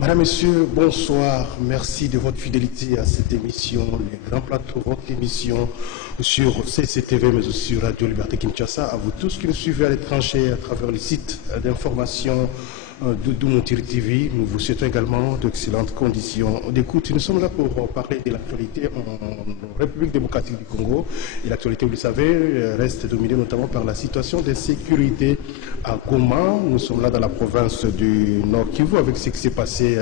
Madame, Messieurs, bonsoir. Merci de votre fidélité à cette émission, les grands plateaux, votre émission sur CCTV, mais aussi sur Radio Liberté Kinshasa. À vous tous qui nous suivez à l'étranger à travers les sites d'information de Doumontiri TV. Nous vous souhaitons également d'excellentes conditions d'écoute. Nous sommes là pour parler de l'actualité en République démocratique du Congo. Et l'actualité, vous le savez, reste dominée notamment par la situation de sécurité à Goma. Nous sommes là dans la province du Nord Kivu avec ce qui s'est passé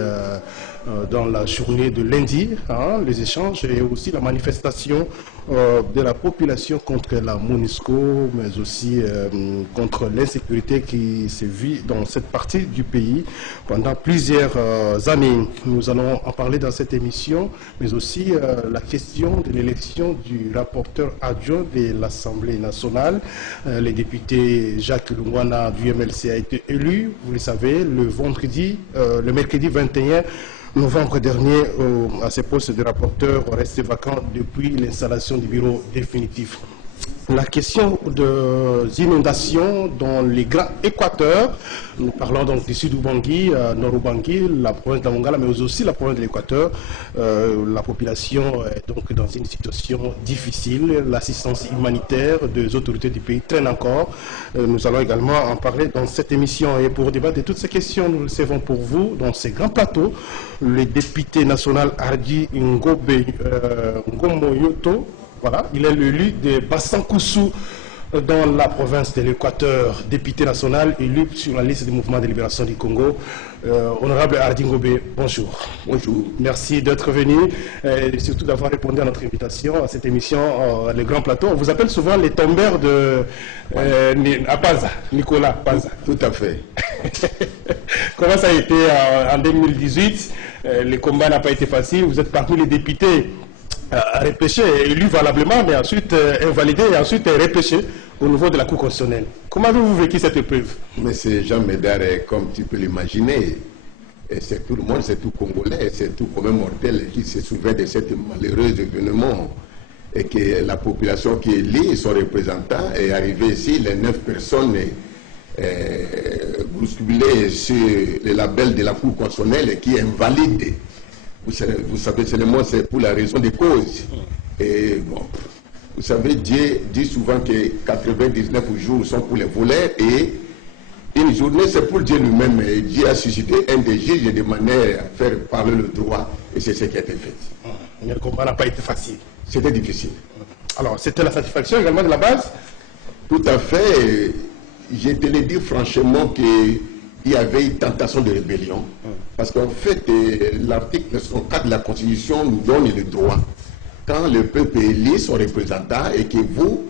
dans la journée de lundi, les échanges et aussi la manifestation de la population contre la MONUSCO, mais aussi contre l'insécurité qui se vit dans cette partie du pays pendant plusieurs années. Nous allons en parler dans cette émission, mais aussi la question de l'élection du rapporteur adjoint de l'Assemblée nationale. Le député Jacques Lungwana du MLC a été élu, vous le savez, le mercredi 21 novembre dernier, à ce poste de rapporteur resté vacant depuis l'installation du bureau définitif. La question des inondations dans les grands Équateurs, nous parlons donc du Sud-Ubangui, Nord-Ubangui, la province d'Amongala, mais aussi la province de l'Équateur. La population est donc dans une situation difficile. L'assistance humanitaire des autorités du pays traîne encore. Nous allons également en parler dans cette émission. Et pour débattre de toutes ces questions, nous recevons pour vous, dans ces grands plateaux, le député national Hardy Ngomoyoto. Voilà, il est l'élu de Bassankoussou dans la province de l'Équateur, député national élu sur la liste du mouvement de libération du Congo. Honorable Hardy Ngobé, bonjour. Bonjour. Merci d'être venu et surtout d'avoir répondu à notre invitation à cette émission, Le Grand Plateau. On vous appelle souvent les tombeurs à Paza, Nicolas Paza. Tout à fait. Comment ça a été en 2018? Le combat n'a pas été facile. Vous êtes parmi les députés repêché, élu valablement, mais ensuite invalidé et ensuite repêché au niveau de la Cour constitutionnelle. Comment avez-vous vécu cette épreuve? Mais c'est Jean Médard, comme tu peux l'imaginer, c'est tout le monde, c'est tout Congolais, c'est tout commun mortel qui se souvient de cet malheureux événement et que la population qui élit son représentant est arrivée ici, les 9 personnes bousculées sur le label de la Cour constitutionnelle et qui invalide. Vous savez seulement c'est pour la raison des causes. Et bon, vous savez, Dieu dit souvent que 99 jours sont pour les voleurs et une journée c'est pour Dieu lui-même. Dieu a suscité un des juges de manière à faire parler le droit et c'est ce qui a été fait. Mais le combat n'a pas été facile. C'était difficile. Alors, c'était la satisfaction également de la base? Tout à fait. Je te le dis franchement qu'il y avait une tentation de rébellion. Parce qu'en fait, l'article 104 de la Constitution nous donne le droit. Quand le peuple élit son représentant et que vous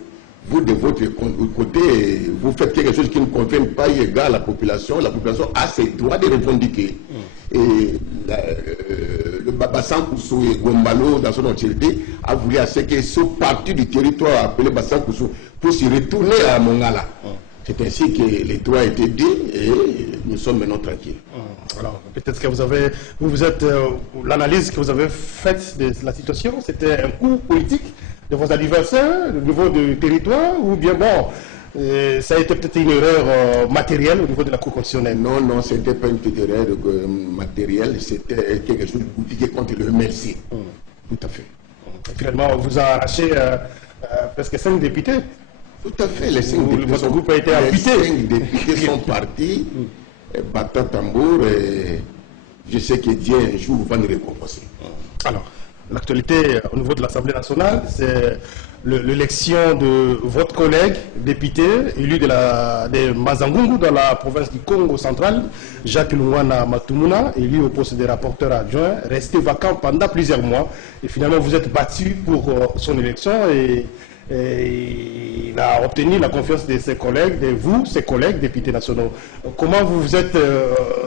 de votre côté, vous faites quelque chose qui ne convient pas égal à la population a ses droits de revendiquer. Et le Bassankoussou et Gombalo, dans son entièreté, a voulu à ce que ce parti du territoire appelé Bassankoussou puisse retourner à Mongala. C'est ainsi que les droits étaient dit et nous sommes maintenant tranquilles. Alors, peut-être que l'analyse que vous avez faite de la situation, c'était un coup politique de vos adversaires au niveau du territoire, ou bien bon, ça a été peut-être une erreur matérielle au niveau de la Cour constitutionnelle? Non, ce n'était pas une petite erreur matérielle, c'était quelque chose de compliqué contre le MLC. Tout à fait. Finalement, on vous a arraché presque 5 députés. Tout à fait, les 5 députés votre groupe a été amputé. Les 5 députés sont partis, battant tambour, et je sais que Dieu un jour va nous récompenser. Alors, l'actualité au niveau de l'Assemblée nationale, c'est l'élection de votre collègue député élu de Mazangungu dans la province du Congo central, Jacques Lungwana Matumuna, élu au poste de rapporteur adjoint, resté vacant pendant plusieurs mois. Et finalement, vous êtes battu pour son élection et il a obtenu la confiance de ses collègues, ses collègues députés nationaux. Comment vous vous êtes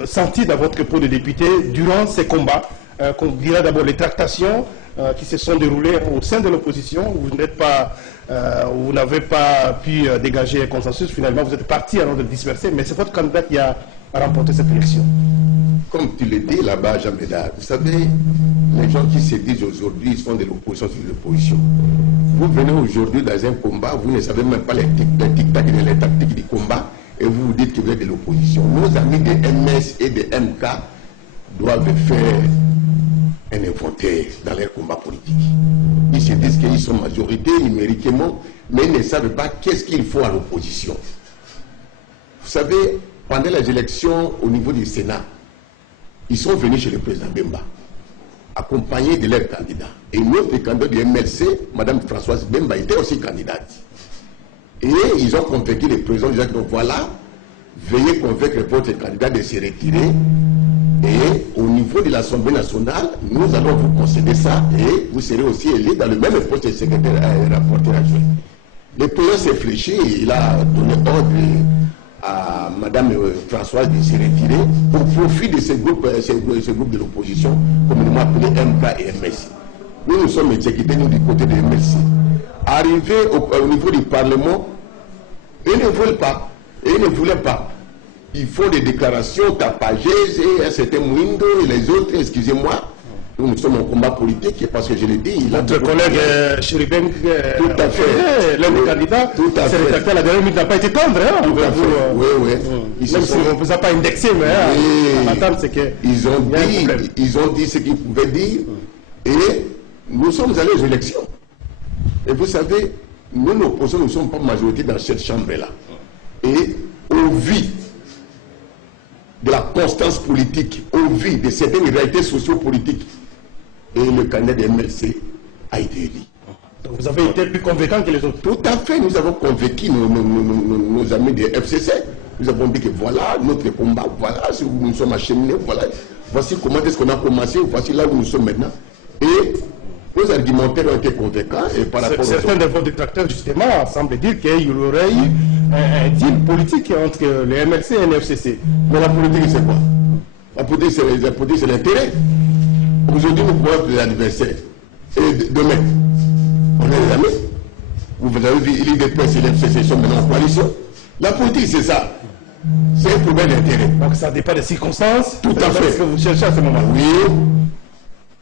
senti dans votre pot de député durant ces combats? Qu'on dirait d'abord les tractations qui se sont déroulées au sein de l'opposition. Vous n'avez pas pu dégager un consensus. Finalement, vous êtes parti alors de disperser, mais c'est votre candidat qui a remporté cette élection. Comme tu le dis là-bas, Jean Médard, vous savez, les gens qui se disent aujourd'hui, ils sont de l'opposition sur l'opposition. Vous venez aujourd'hui dans un combat, vous ne savez même pas les tic-tac et les tactiques du combat, et vous vous dites que vous êtes de l'opposition. Nos amis de MS et de MK doivent faire un inventaire dans leur combat politique. Ils se disent qu'ils sont majorité numériquement, mais ils ne savent pas qu'est-ce qu'il faut à l'opposition. Vous savez, pendant les élections au niveau du Sénat, ils sont venus chez le président Bemba, accompagnés de leurs candidats. Et notre candidat du MLC, Mme Françoise Bemba, était aussi candidate. Et ils ont convaincu le président, disant que voilà, veuillez convaincre votre candidat de se retirer. Et au niveau de l'Assemblée nationale, nous allons vous concéder ça et vous serez aussi élu dans le même poste de secrétaire et rapporteur adjoint. Le président s'est fléchi, il a donné ordre à Mme Françoise de se retirer au profit de ce groupe de l'opposition, communément appelé MK et MSI. Nous sommes exécutés nous, du côté de MSI. Arrivés au niveau du Parlement, ils ne veulent pas, et ils ne voulaient pas. Ils font des déclarations tapageuses et un certain Mouindo et les autres, excusez-moi, nous sommes en combat politique parce que je l'ai dit. Notre collègue Chéribin, tout à fait, l'un des candidats, c'est rétracté à la dernière minute, n'a pas été tendre. Hein, tout à fait. Oui, oui. Même si on ne vous a pas indexé, mais l'attente, c'est que. Ils ont dit ce qu'ils pouvaient dire et nous sommes allés aux élections. Et vous savez, nous, nos opposants, nous ne sommes pas majorité dans cette chambre-là. Et au vu de la constance politique, au vu de certaines réalités sociopolitiques, et le candidat de MLC a été élu. Donc vous avez été plus convaincant que les autres. Tout à fait, nous avons convaincu nos amis de FCC. Nous avons dit que voilà notre combat, voilà où nous sommes acheminés, voilà, voici comment est-ce qu'on a commencé, voici là où nous sommes maintenant. Et nos argumentaires ont été convaincants. Et par rapport certains de vos détracteurs, justement, semblent dire qu'il y aurait eu un deal politique entre le MLC et le FCC. Mais la politique, c'est quoi? La politique, c'est l'intérêt. Aujourd'hui, nous pouvons être des adversaires. Et demain, on est des amis. Vous avez vu, l'IDPS et l'FCC sont maintenant en coalition. La politique, c'est ça. C'est un problème d'intérêt. Donc ça dépend des circonstances. Tout à fait. Ce que vous cherchez à ce moment. Oui,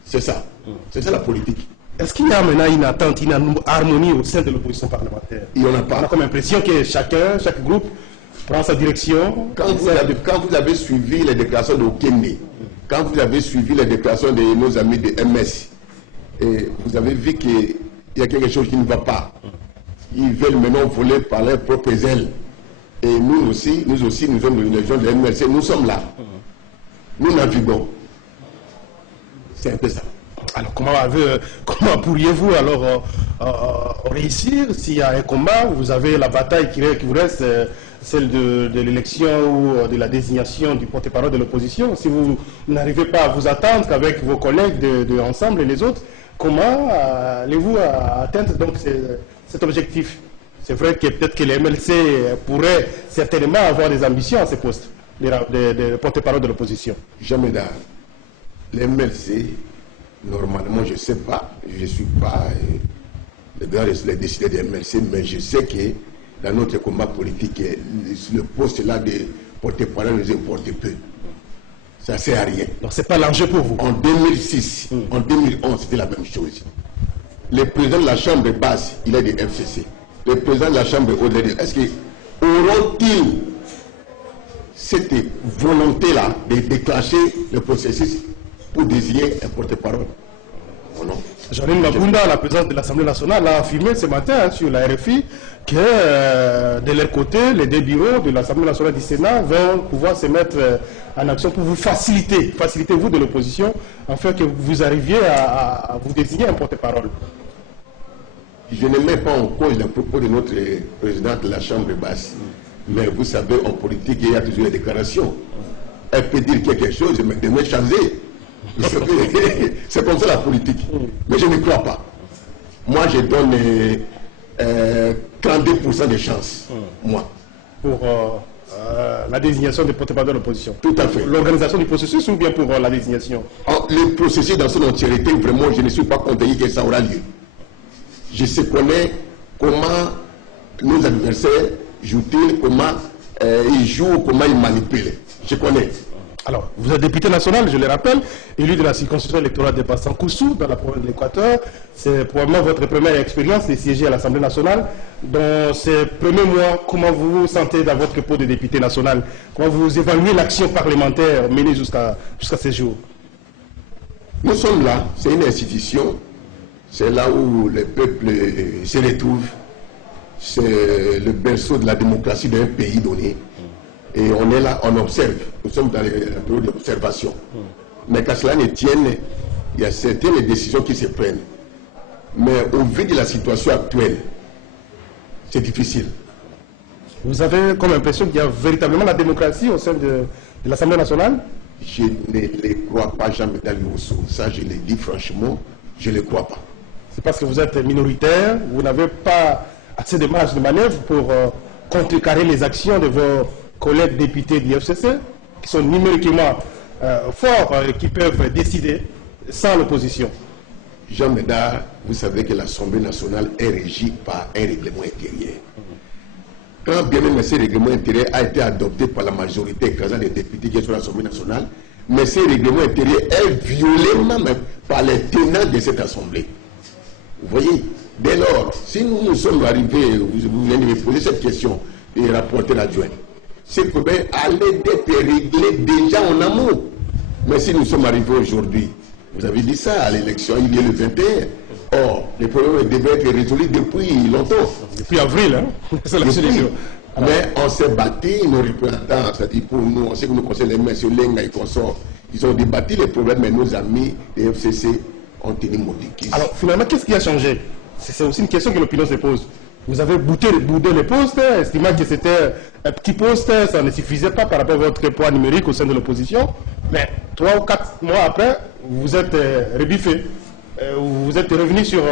c'est ça. C'est ça la politique. Est-ce qu'il y a maintenant une attente, une harmonie au sein de l'opposition parlementaire? Il n'y en a pas. On a comme impression que chaque groupe prend sa direction. Quand vous avez suivi les déclarations de Okende, quand vous avez suivi les déclarations de nos amis de MS, et vous avez vu qu'il y a quelque chose qui ne va pas. Ils veulent maintenant voler par leurs propres ailes. Et nous aussi, nous sommes les gens de MLC, nous sommes là. Nous naviguons. C'est un peu ça. Alors comment pourriez-vous alors réussir s'il y a un combat, vous avez la bataille qui vous reste, celle de l'élection ou de la désignation du porte-parole de l'opposition. Si vous n'arrivez pas à vous attendre qu'avec vos collègues de Ensemble et les autres, comment allez-vous atteindre donc cet objectif? C'est vrai que peut-être que les MLC pourraient certainement avoir des ambitions à ces postes de porte-parole de l'opposition. Jamais d'art. Les MLC, normalement, je ne sais pas, je ne suis pas le grand décideur des MLC, mais je sais que dans notre combat politique, le poste-là de porte-parole nous importe peu. Ça ne sert à rien. Donc ce n'est pas l'enjeu pour vous. En 2006, en 2011, c'était la même chose. Le président de la Chambre basse, il est de FCC. Le président de la Chambre haute, est-ce qu'auront-ils cette volonté-là de déclencher le processus pour désigner un porte-parole? Non. Jean-Louis Mabunda, la présidente de l'Assemblée nationale, a affirmé ce matin sur la RFI que de leur côté, les deux bureaux de l'Assemblée nationale du Sénat vont pouvoir se mettre en action pour vous faciliter vous de l'opposition, afin que vous arriviez à vous désigner un porte-parole. Je ne mets pas en cause les propos de notre présidente de la Chambre basse. Mais vous savez, en politique, il y a toujours des déclarations. Elle peut dire quelque chose, mais demain changer. C'est comme ça la politique. Mais je ne crois pas. Moi, je donne 32% de chance. Moi. Pour la désignation des porte-parole de l'opposition. Tout à fait. L'organisation du processus ou bien pour la désignation? Le processus dans son entièreté, vraiment, je ne suis pas convaincu que ça aura lieu. Je sais comment nos adversaires jouent-ils, comment ils jouent, comment ils manipulent. Je connais. Alors, vous êtes député national, je le rappelle, élu de la circonscription électorale de Bassan-Koussou, dans la province de l'Équateur. C'est probablement votre première expérience de siéger à l'Assemblée nationale. Dans ces premiers mois, comment vous vous sentez dans votre peau de député national? Comment vous évaluez l'action parlementaire menée jusqu'à ce jour? Nous sommes là, c'est une institution, c'est là où le peuple se retrouve, c'est le berceau de la démocratie d'un pays donné. Et on est là, on observe, nous sommes dans la période d'observation. Mais qu'à cela ne tienne, il y a certaines décisions qui se prennent. Mais au vu de la situation actuelle, c'est difficile. Vous avez comme impression qu'il y a véritablement la démocratie au sein de l'Assemblée nationale? Je ne le crois pas, Jean-Médard Liboso. Ça, je le dis franchement, je ne le crois pas. C'est parce que vous êtes minoritaire, vous n'avez pas assez de marge de manœuvre pour contrecarrer les actions de vos collègues députés du FCC, qui sont numériquement forts et qui peuvent décider sans l'opposition. Jean-Médard, vous savez que l'Assemblée nationale est régie par un règlement intérieur. Quand bien même ce règlement intérieur a été adopté par la majorité écrasante des députés qui sont sur l'Assemblée nationale, mais ce règlement intérieur est violé même par les tenants de cette Assemblée. Vous voyez, dès lors, si nous sommes arrivés, vous venez de me poser cette question, et rapporter adjoint, ces problèmes allaient être réglés déjà en amont. Mais si nous sommes arrivés aujourd'hui, vous avez dit ça à l'élection, il y a le 21. Or, les problèmes devaient être résolus depuis longtemps. Depuis avril, hein? C'est la solution. Mais on s'est battu, nos représentants, c'est-à-dire pour nous, on sait que nous concerne les messieurs Lenga et consorts, ils ont débattu les problèmes, mais nos amis des FCC ont tenu Modikis. Alors, finalement, qu'est-ce qui a changé? C'est aussi une question que l'opinion se pose. Vous avez boudé les postes, estimant que c'était un petit poste, ça ne suffisait pas par rapport à votre poids numérique au sein de l'opposition. Mais 3 ou 4 mois après, vous êtes rebiffé. Vous êtes revenu sur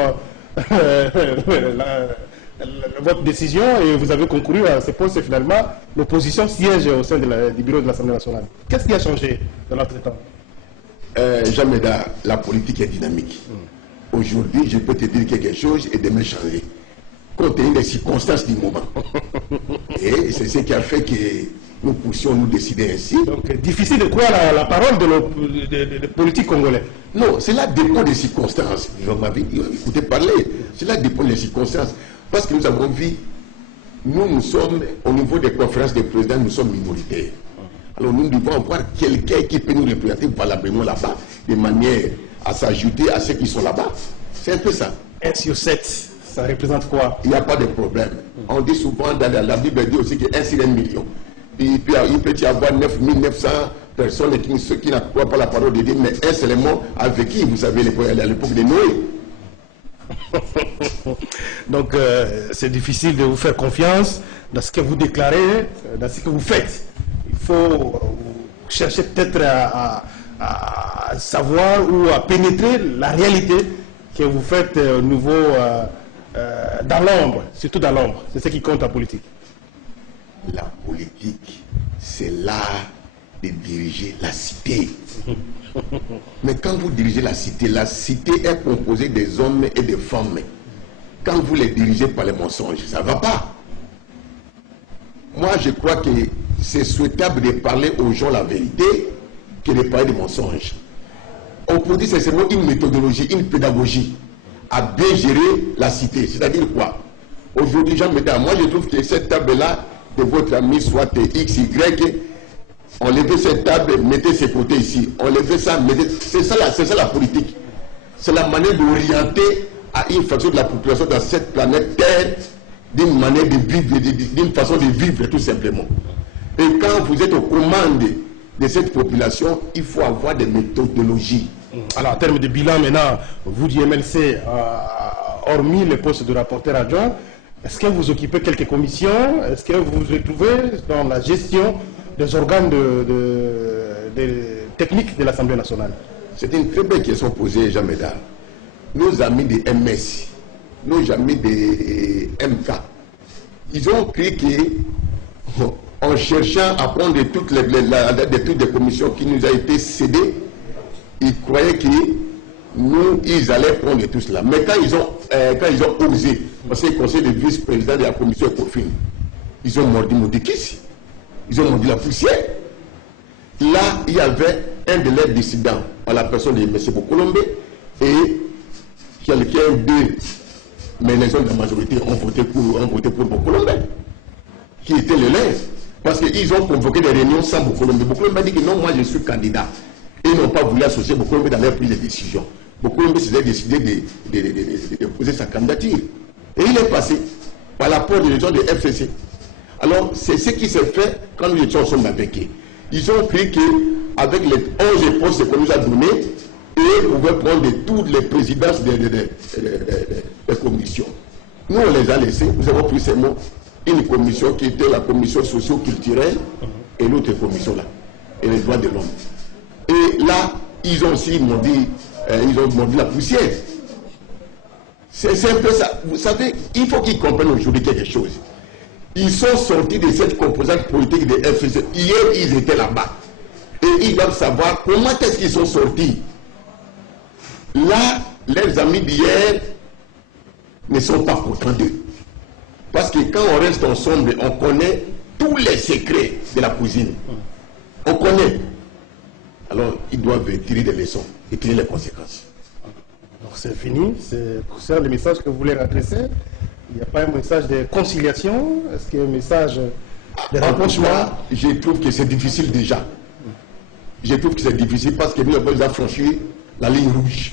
votre décision et vous avez concouru à ces postes et finalement l'opposition siège au sein du bureau de l'Assemblée nationale. Qu'est-ce qui a changé dans l'entretemps? Jean-Médard, la politique est dynamique. Aujourd'hui, je peux te dire quelque chose et demain changer. Compte tenu des circonstances du moment. Et c'est ce qui a fait que nous puissions nous décider ainsi. Donc, difficile de croire la parole de politique congolais. Non, cela dépend des circonstances. Vous m'avez écouté parler. Cela dépend des circonstances. Parce que nous avons vu, nous sommes, au niveau des conférences des présidents, nous sommes minoritaires. Alors nous devons avoir quelqu'un qui peut nous représenter valablement là-bas, de manière à s'ajouter à ceux qui sont là-bas. C'est un peu ça. 1 sur 7. Ça représente quoi? Il n'y a pas de problème. On dit souvent, dans la Bible dit aussi que 1 sur 1 million. Il peut y avoir 9 900 personnes qui ne croient pas la parole de Dieu, mais un seulement avec qui, vous savez, à l'époque de Noé. Donc, c'est difficile de vous faire confiance dans ce que vous déclarez, dans ce que vous faites. Il faut chercher peut-être à savoir ou à pénétrer la réalité que vous faites au niveau dans l'ombre, surtout dans l'ombre. C'est ce qui compte en politique. La politique, c'est l'art de diriger la cité. Mais quand vous dirigez la cité est composée des hommes et des femmes. Quand vous les dirigez par les mensonges, ça ne va pas. Moi, je crois que c'est souhaitable de parler aux gens la vérité que de parler des mensonges. On peut dire que c'est seulement une méthodologie, une pédagogie à bien gérer la cité. C'est-à-dire quoi? Aujourd'hui, Jean-Médard, moi je trouve que cette table-là, de votre ami, soit X, Y, enlevez cette table, mettez ses côtés ici. Enlevez ça, mettez... C'est ça la politique. C'est la manière d'orienter à une façon de la population dans cette planète Terre, d'une manière de vivre, d'une façon de vivre tout simplement. Et quand vous êtes aux commandes de cette population, il faut avoir des méthodologies. Alors, en termes de bilan, maintenant, vous du MLC, hormis le poste de rapporteur adjoint, est-ce que vous occupez quelques commissions? Est-ce que vous vous retrouvez dans la gestion des organes techniques de l'Assemblée nationale? C'est une très belle question posée, Jean-Médard. Nos amis de MS, nos amis de MK, ils ont cru qu'en cherchant à prendre toutes les commissions qui nous ont été cédées, ils croyaient que nous, ils allaient prendre tout cela. Mais quand ils ont osé, parce que le conseil de vice-président de la commission ECOFIN, ils ont mordu Modikis, ils ont mordu la poussière. Là, il y avait un de leurs dissidents, à la personne de M. Bokolombe, et quelqu'un de mes élections de la majorité ont voté pour Bokolombe, qui était le leur. Parce qu'ils ont convoqué des réunions sans Bokolombe. Bokolombe a dit que non, moi je suis candidat. ils n'ont pas voulu associer Bokolombe dans leur prise de décision. Bokolombe s'est décidé de poser sa candidature. Et il est passé par l'apport des gens de FCC. Alors, c'est ce qui s'est fait quand nous étions ensemble avec eux. Ils ont cru qu'avec les 11 postes qu'on nous a donnés, ils pouvaient prendre toutes les présidences des commissions. Nous, on les a laissés. Nous avons pris seulement une commission qui était la commission socio-culturelle et l'autre commission là, et les droits de l'homme. Et là, ils ont aussi mordu la poussière. C'est un peu ça. Vous savez, il faut qu'ils comprennent aujourd'hui quelque chose. Ils sont sortis de cette composante politique de FCC. Hier, ils étaient là-bas. Et ils doivent savoir comment est-ce qu'ils sont sortis. Là, leurs amis d'hier ne sont pas contents d'eux. Parce que quand on reste ensemble, on connaît tous les secrets de la cuisine. On connaît. Alors, ils doivent tirer des leçons et tirer les conséquences. Donc c'est fini, c'est pour ça le message que vous voulez adresser. Il n'y a pas un message de conciliation? Est-ce qu'il y a un message de rapprochement? Je trouve que c'est difficile déjà. Je trouve que c'est difficile parce que nous avons déjà franchi la ligne rouge.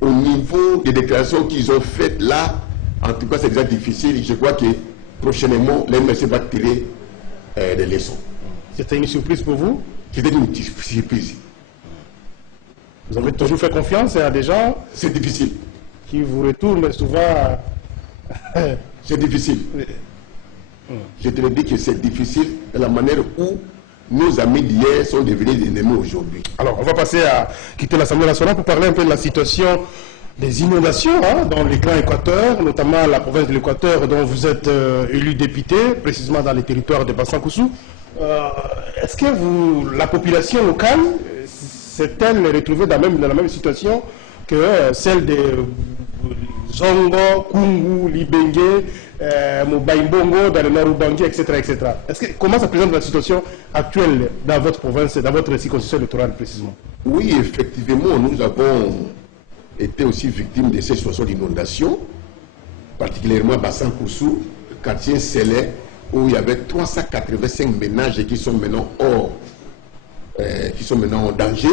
Au niveau des déclarations qu'ils ont faites là, en tout cas c'est déjà difficile. Je crois que prochainement, l'MSC va tirer des leçons. C'était une surprise pour vous? C'était une surprise. Vous avez toujours fait confiance à des gens? C'est difficile. Qui vous retournent souvent. C'est difficile. Je te le dis que c'est difficile de la manière où nos amis d'hier sont devenus des ennemis aujourd'hui. Alors, on va passer à quitter l'Assemblée nationale pour parler un peu de la situation des inondations dans les grands Équateur, notamment la province de l'Équateur dont vous êtes élu député, précisément dans les territoires de Bassankoussou. Est-ce que la population locale s'est-elle retrouvée dans la même situation que celle des Zongo, Kungu, Libenge, Mobaimbongo, dans le nord Ubangi, etc. Comment ça présente la situation actuelle dans votre province, dans votre circonscription électorale précisément? Oui, effectivement, nous avons été aussi victimes de ces situations d'inondation, particulièrement à Bassankoussou, quartier Sélé, où il y avait 385 ménages qui sont maintenant en danger.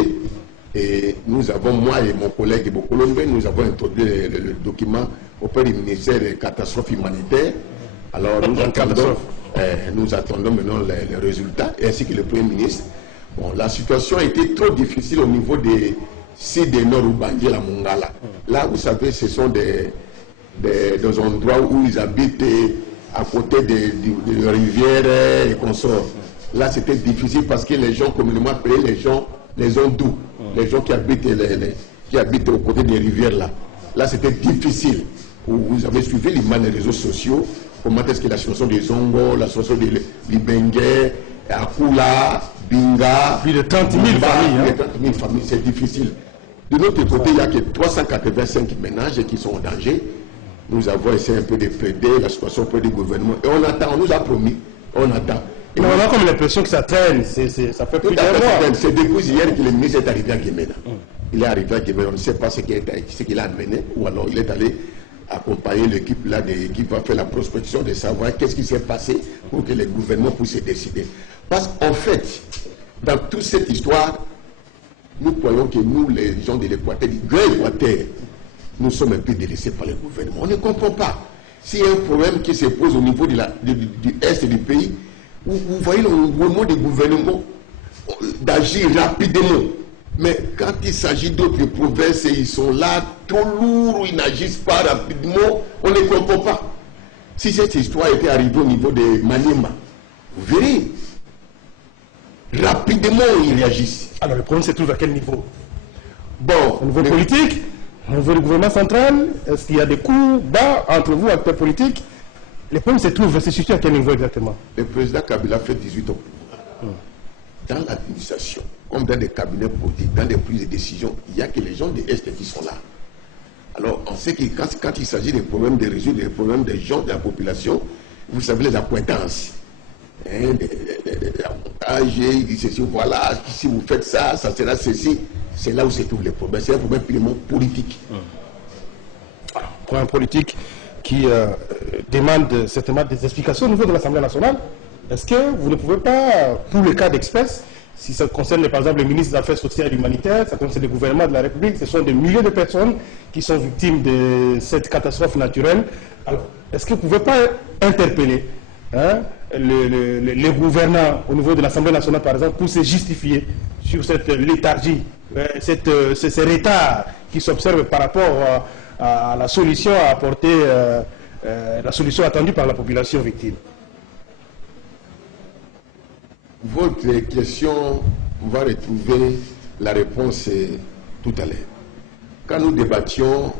Et nous avons, moi et mon collègue Bokolombe, nous avons introduit le document auprès du ministère des catastrophes humanitaires. Alors nous attendons maintenant les résultats, ainsi que le Premier ministre. Bon, la situation a été trop difficile au niveau des sites des Nord Ubangi, la Mongala. Là, vous savez, ce sont des endroits où ils habitent à côté des rivières et consorts. Là, c'était difficile parce que les gens, communément appelés les gens doux, les gens qui habitent aux côtés des rivières là. Là, c'était difficile. Vous avez suivi l'image des réseaux sociaux, comment est-ce que la situation des Zongo, la situation des Libenge, Akula, Binga, plus de 30 000 familles. Plus de 30 000 familles, c'est difficile. De notre côté, il n'y a que 385 ménages qui sont en danger. Nous avons essayé un peu de plaider la situation auprès du gouvernement. Et on attend, on nous a promis, on attend. Mais on a comme l'impression que ça traîne, ça fait plus d'un mois. C'est depuis hier que le ministre est arrivé à Guémena. Il est arrivé à Guémena, on ne sait pas ce qu'il a amené, ou alors il est allé accompagner l'équipe là, qui va faire la prospection de savoir qu'est-ce qui s'est passé pour que le gouvernement puisse se décider. Parce qu'en fait, dans toute cette histoire, nous croyons que nous, les gens de l'Équateur, du Grand Équateur, nous sommes un peu délaissés par le gouvernement. On ne comprend pas. S'il y a un problème qui se pose au niveau du est du pays, vous voyez le mouvement du gouvernement d'agir rapidement. Mais quand il s'agit d'autres provinces, ils sont là, trop lourds, ils n'agissent pas rapidement, on ne comprend pas. Si cette histoire était arrivée au niveau de Maniema, vous verrez, rapidement ils réagissent. Alors le problème se trouve à quel niveau? Bon, au niveau politique, au niveau du gouvernement central, est-ce qu'il y a des coups bas entre vous, acteurs politiques? Les problèmes se trouvent, c'est situé à quel niveau exactement? Le président Kabila fait 18 ans. Dans l'administration, comme dans des cabinets politiques, dans des prises de décision, il n'y a que les gens de l'Est qui sont là. Alors, on sait que quand il s'agit des problèmes de résoudre, des problèmes des gens, de la population, vous savez, les accointances, les avantages, il dit ceci, voilà, si vous faites ça, ça sera ceci. C'est là où se trouvent les problèmes. C'est un problème purement politique. Un problème politique qui demande certainement des explications au niveau de l'Assemblée nationale. Est-ce que vous ne pouvez pas, pour le cas d'espèce, Si ça concerne par exemple les ministres des Affaires sociales et humanitaires, ça concerne le gouvernement de la République, ce sont des milliers de personnes qui sont victimes de cette catastrophe naturelle. Alors, est-ce que vous ne pouvez pas interpeller les gouvernants au niveau de l'Assemblée nationale, par exemple, pour se justifier sur cette léthargie, ces retards qui s'observent par rapport à la solution à apporter, la solution attendue par la population victime? Votre question va retrouver la réponse tout à l'heure. Quand nous débattions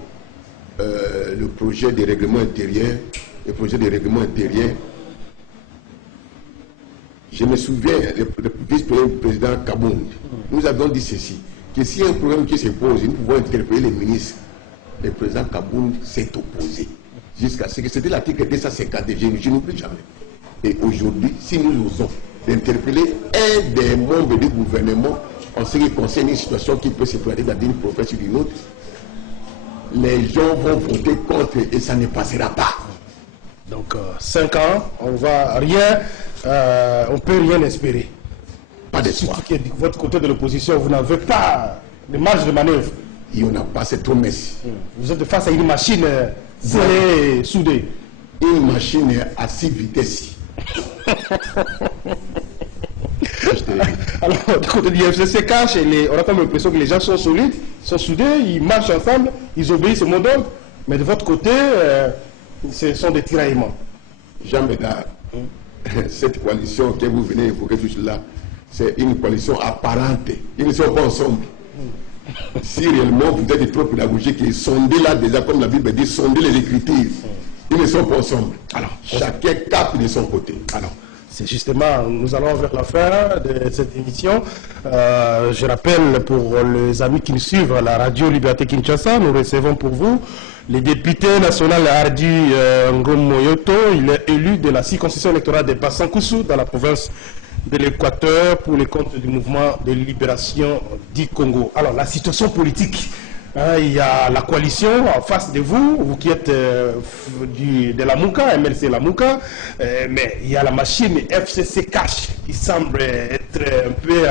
le projet de règlement intérieur, je me souviens, le vice-président Kabound, nous avons dit ceci, que s'il y a un problème qui se pose, nous pouvons interpeller les ministres. Le président Kabound s'est opposé jusqu'à ce que c'était l'article 250, je n'oublie jamais. Et aujourd'hui, si nous osons d'interpeller un des membres du gouvernement en ce qui concerne une situation qui peut se produire dans une province ou d'une autre, les gens vont voter contre et ça ne passera pas. Donc 5 ans, on va rien, on peut rien espérer. Pas d'espoir. De votre côté de l'opposition, vous n'avez pas de marge de manœuvre. Il n'y en a pas cette promesse. Vous êtes face à une machine serrée, soudée. Une machine à 6 vitesses. Alors, du côté du FCC cache, on a comme l'impression que les gens sont solides, sont soudés, ils marchent ensemble, ils obéissent au mot d'ordre, mais de votre côté, ce sont des tiraillements. Jean Bédard, cette coalition que vous venez évoquer tout cela, c'est une coalition apparente. Ils ne sont pas ensemble. Si réellement vous êtes trop pédagogique et sondez là déjà, comme la Bible dit, sondez les Écritures. Ils ne sont pas ensemble. Alors, chacun capte de son côté. Alors, c'est justement, nous allons vers la fin de cette émission. Je rappelle pour les amis qui nous suivent à la radio Liberté Kinshasa, nous recevons pour vous le député national Hardy Ngom Moyoto. Il est élu de la circonscription électorale de Bassankusu dans la province de l'Équateur pour les comptes du mouvement de libération du Congo. Alors, la situation politique. Il y a la coalition en face de vous, vous qui êtes de la Mouka, MLC la Mouka, mais il y a la machine FCC Cash qui semble être un peu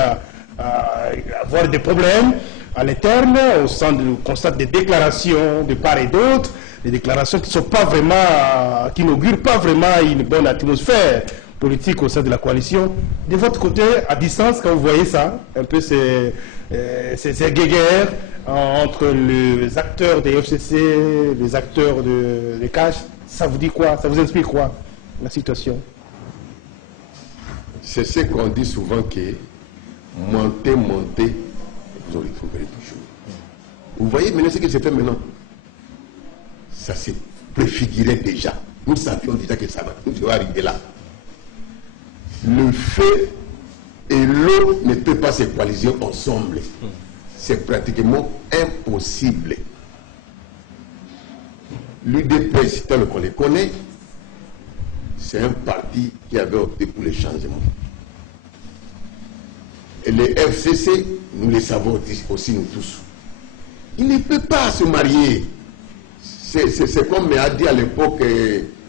avoir des problèmes à l'interne. On constate des déclarations de part et d'autre, des déclarations qui sont pas vraiment, qui n'augurent pas vraiment une bonne atmosphère politique au sein de la coalition. De votre côté, à distance, quand vous voyez ça, un peu ces guéguerres entre les acteurs des FCC, les acteurs de Cash, ça vous dit quoi? Ça vous inspire quoi, la situation? C'est ce qu'on dit souvent que monter, vous en retrouverez toujours. Vous voyez maintenant ce qui se fait maintenant? Ça s'est préfiguré déjà. Nous savions déjà que ça va, nous devons arriver là. Le feu et l'eau ne peuvent pas se coaliser ensemble. C'est pratiquement impossible. L'UDPS, tel qu'on les connaît, c'est un parti qui avait opté pour les changements. Et les FCC, nous les savons aussi nous tous. Il ne peut pas se marier. C'est comme a dit à l'époque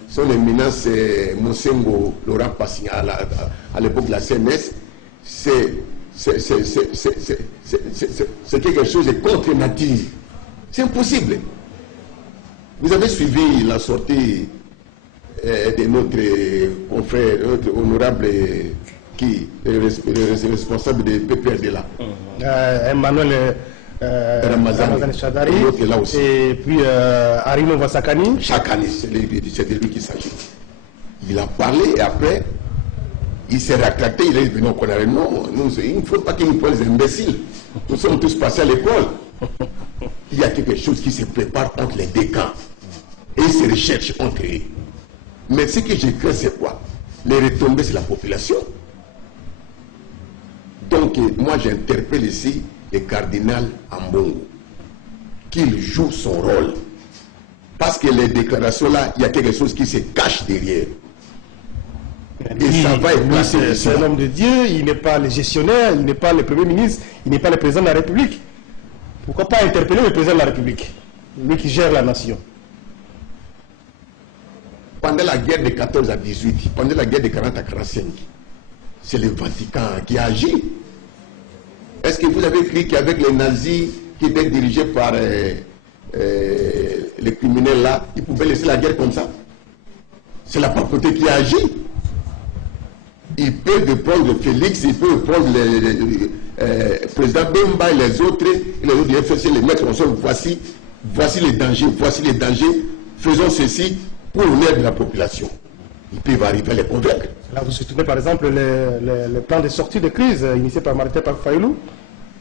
son éminence Monsengo Laurent Passigna à l'époque de la CNS, c'est quelque chose de contre nature. C'est impossible. Vous avez suivi la sortie de notre confrère, notre honorable qui est le responsable de PPRD là. Emmanuel Ramazani Chadari, là aussi. Et puis Arino Vasakani. Chakani, c'est de lui qu'il s'agit. Il a parlé et après, il s'est rétracté, il est venu au Conaré. Non, il ne faut pas qu'il nous prenne les imbéciles. Nous sommes tous passés à l'école. Il y a quelque chose qui se prépare entre les deux camps. Et ils se recherchent entre eux. Mais ce que je crains, c'est quoi? Les retombées, c'est la population. Donc, moi, j'interpelle ici le cardinal Ambongo, qu'il joue son rôle. Parce que les déclarations là, il y a quelque chose qui se cache derrière. Et ça va être c'est un homme de Dieu, il n'est pas le gestionnaire, il n'est pas le Premier ministre, il n'est pas le président de la République. Pourquoi pas interpeller le président de la République, lui qui gère la nation? Pendant la guerre de 14 à 18, pendant la guerre de 40 à 45, c'est le Vatican qui a agi. Est-ce que vous avez cru qu'avec les nazis qui étaient dirigés par les criminels là, ils pouvaient laisser la guerre comme ça? C'est la papauté qui a agi. Il peut prendre Félix, il peut prendre le président Bemba et les autres du FCC, les mettre en sol. Voici les dangers, faisons ceci pour l'honneur de la population. Ils peuvent arriver à les convaincre. Là, vous soutenez par exemple le plan de sortie de crise initié par Martin Fayulu.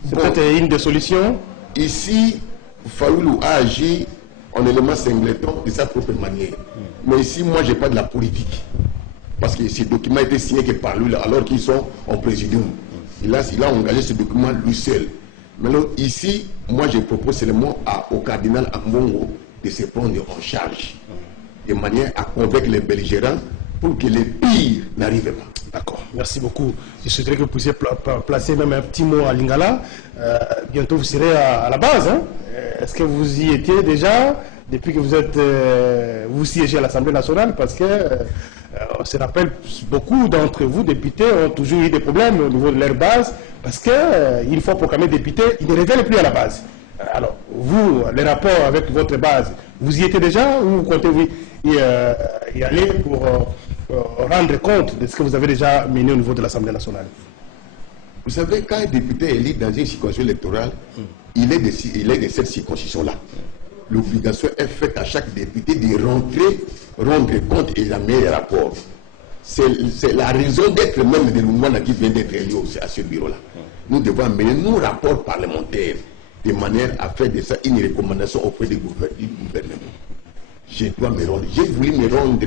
C'est peut-être une des solutions. Ici, Fayulu a agi en élément singleton de sa propre manière. Mais ici, moi, je n'ai pas de la politique. Parce que ce document a été signé que par lui, alors qu'ils sont en présidium. Il a engagé ce document lui seul. Maintenant, ici, moi, je propose seulement au cardinal Ambongo de se prendre en charge, de manière à convaincre les belligérants pour que les pires n'arrivent pas. D'accord, merci beaucoup. Je souhaiterais que vous puissiez placer même un petit mot à Lingala. Bientôt, vous serez à la base. Hein? Est-ce que vous y étiez déjà depuis que vous siégez à l'Assemblée nationale? Parce que on se rappelle, beaucoup d'entre vous, députés, ont toujours eu des problèmes au niveau de leur base, parce qu'une fois proclamé député, ils ne reviennent plus à la base. Alors, vous, les rapports avec votre base, vous y étiez déjà ou vous comptez y aller pour rendre compte de ce que vous avez déjà mené au niveau de l'Assemblée nationale? Vous savez, quand un député est élu dans une circonscription électorale, il est de cette circonscription-là. L'obligation est faite à chaque député de rendre compte et d'amener les rapports. C'est la raison d'être même de l'Oumana qui vient d'être élu à ce bureau-là. Nous devons amener nos rapports parlementaires de manière à faire de ça une recommandation auprès du gouvernement. Je dois me rendre. J'ai voulu me rendre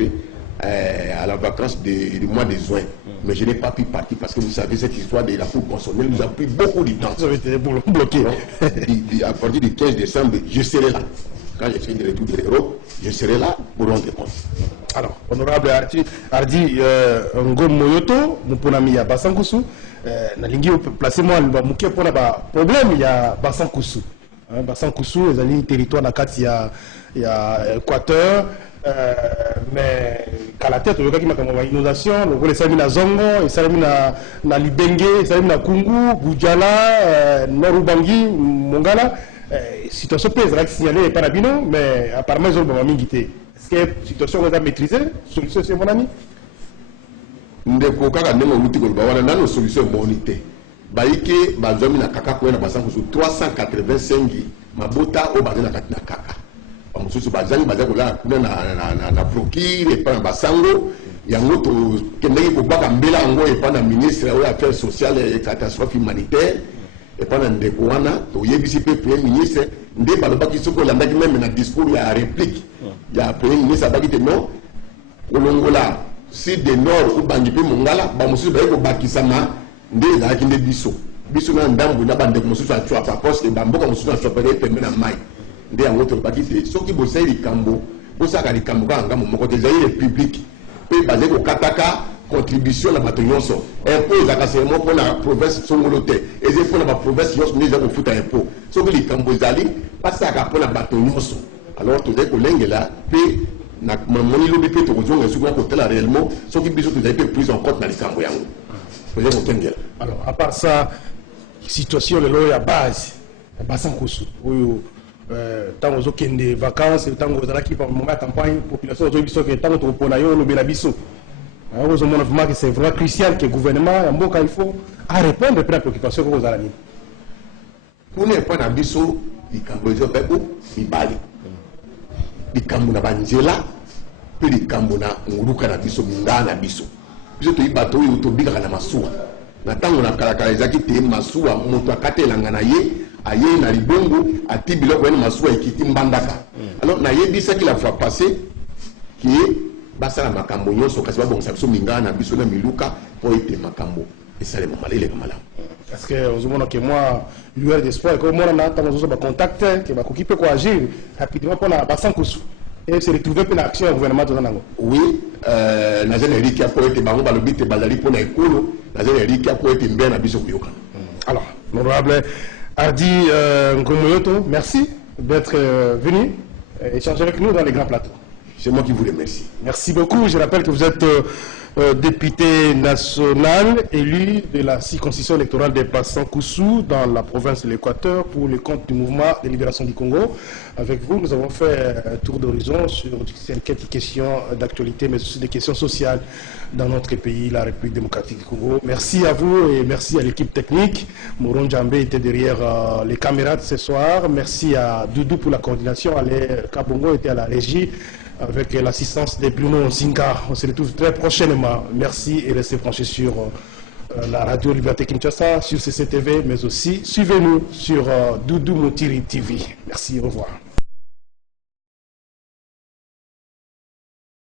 à la vacance du mois de juin, mais je n'ai pas pu partir parce que vous savez, cette histoire de la Cour constitutionnelle nous a pris beaucoup de temps. Vous avez été bloqué. À partir du 15 décembre, je serai là. Quand je serai de retour de l'Europe, je serai là pour rendre compte. Alors, honorable Ardi Ngom Moyoto, Mouponami ya Basankusu, nalingi placement muke pona ba problème ya Basankusu. Basankusu, les alliés territoire na kati ya Équateur. Mais qu'à la tête, on a une inondation, on a salami na Zongo, salami na Libenge, salami na Kungu, Boudjala, Norubangi, Mongala. Situation pèse, là, signalé par Abino, mais apparemment, ils ont pas mingité. Est-ce que la situation est maîtrisée? Solution, c'est mon ami? Ndeko kaka ndenge wuti ko bawana nano solution monité. Baike bazomi na kaka ko na basango 385 mabota o bazana kati na kaka. Bamususu bazali bazako la kuna na procure pa na basango yango to kendeki ko baka mbela ngo e pa na ministre aux affaires sociales et catastrophe humanitaire et pa na ndeko wana to yebisi pe premier ministre nde balobaki soko landaki même na discours ya réplique ya premier ministre abaki te non kolongola si de nord ou bangi pe mongala bamususu bayeko bakisama nde ezalaki nde biso na ndambu na bandeko mosusu atwa pa poste e bamboka mosusu atwa pe pembe na mai nde yango tolobaki te soki bosali likambo bosaka likambo kaka ngambo moko te ezali république mpe bazali kokataka contribution na bato nyonso impôt ezalaka seulement mpo na province songolo te ezali mpo na baprovince nyonso nde ezali kofuta impôt soki likambo ezali basalaka mpo na bato nyonso alors tozali kolengela mpe na moni lobi mpe tokozonga soki na kotala réellement soki biso tozali mpe prise en compte na likambo yango tozali kokengela. Alors à part ça, situation lelo ya base ya Basankusu oyo tant aux autres des vacances, tant aux autres qui vont moment campagne, population aux autres tant aux pour naïo le bénabiso. Heureusement que c'est vraiment crucial que le gouvernement en bon cas il faut à répondre à la préoccupation que vous avez. Pour ne pas nabiso, il camboise bebo, il bali. Il cambona banjela, puis il cambona nguruka nabiso ngana biso. Biso to ibato yo to bika na masuwa. Na tango na kalakala ezaki te masuwa moto akatelanga na ye. Aye na libongo ati biloko ene masuwa ekiti mbandaka. Alors na yebisaki la fois passée qui basala makambo nyonso kasi babongisa biso mingana na biso na miluka po ete makambo esalema malele malamu. Parce que ozomona que moi lueur d'espoir que moi na tango zo ba contact que ba kokipe ko agir rapidement pour na Basankusu et se retrouver pour l'action gouvernement de nango. Oui, na zene qui a po ete bango balobi te bazali po na ekolo na zene qui a po ete mbé na biso kuyoka. Alors, honorable Ardi Ngomoyoto, merci d'être venu échanger avec nous dans les grands plateaux. C'est moi qui vous remercie. Merci beaucoup. Je rappelle que vous êtes député national élu de la circonscription électorale des Passants-Koussou dans la province de l'Équateur pour le compte du mouvement de libération du Congo. Avec vous, nous avons fait un tour d'horizon sur quelques questions d'actualité, mais aussi des questions sociales dans notre pays, la République démocratique du Congo. Merci à vous et merci à l'équipe technique. Moron Djambé était derrière les caméras de ce soir. Merci à Doudou pour la coordination. Ale Kabongo était à la régie avec l'assistance de Bruno Zinga. On se retrouve très prochainement. Merci et restez branchés sur la radio Liberté Kinshasa, sur CCTV, mais aussi suivez-nous sur Doudou Moutiri TV. Merci, au revoir.